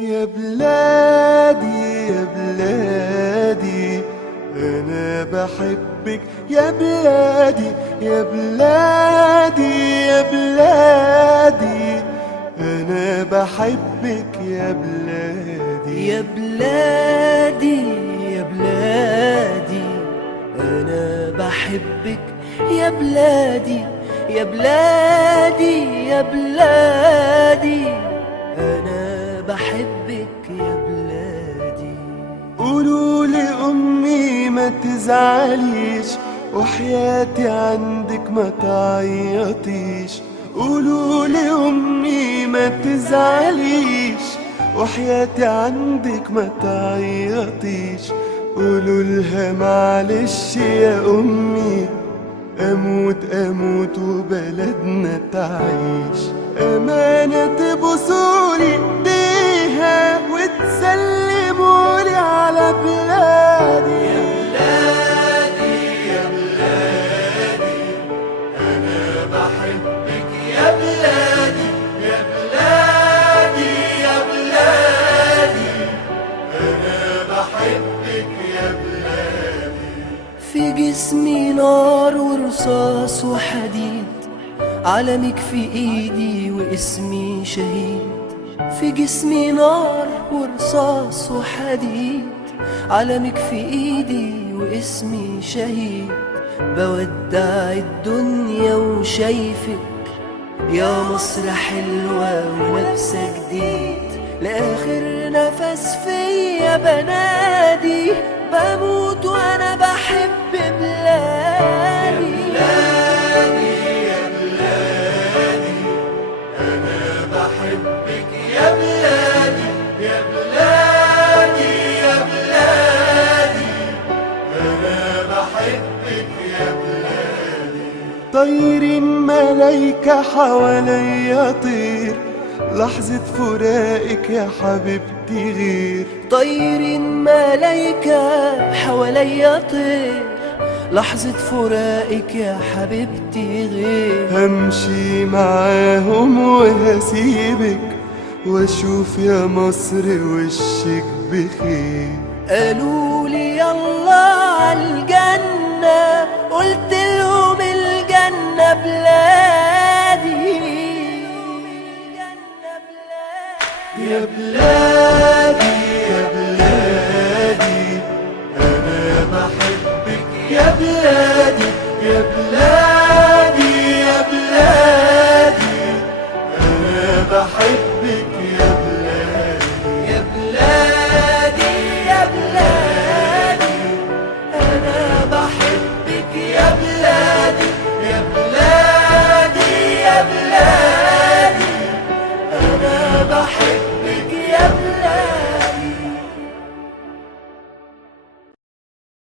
يا بلادي يا بلادي أنا بحبك يا بلادي يا بلادي يا بلادي أنا بحبك يا بلادي يا بلادي يا بلادي أنا بحبك يا بلادي يا بلادي يا بلادي أنا بحبك يا بلادي. قولوا لأمي ما تزعليش وحياتي عندك ما تعيطيش. قولوا لأمي ما تزعليش وحياتي عندك ما تعيطيش. قولوا لها معلش يا أمي أموت أموت وبلدنا تعيش. أمانة تبوسولي إيديها وتسلمولي على بلادي. يا بلادي يا بلادي أنا بحبك يا بلادي يا بلادي يا بلادي أنا بحبك يا بلادي. في جسمي نار ورصاص وحديد، علمك في ايدي واسمي شهيد. في جسمي نار ورصاص وحديد، علمك في ايدي واسمي شهيد. بودع الدنيا وشايفك يا مصر حلوة ولابسة جديد. لآخر نفس فيا بنادي، بموت وانا بحب بلادي. يا بلادي أنا بحبك يا بلادي يا بلادي يا بلادي أنا بحبك يا بلادي. طير ملايكة حواليا طير، لحظة فراقك يا حبيبتي غير. طير ملايكة حواليا طير، لحظة فراقك يا حبيبتي غير. همشي معاهم وهسيبك واشوف يا مصر وشك بخير. قالوا لي يلا عالجنة، قلت لهم الجنة بلادي. يا بلادي يا بلادي أنا بحبك يا بلادي يا بلادي يا بلادي أنا بحبك يا بلادي يا بلادي يا بلادي أنا بحبك يا بلادي.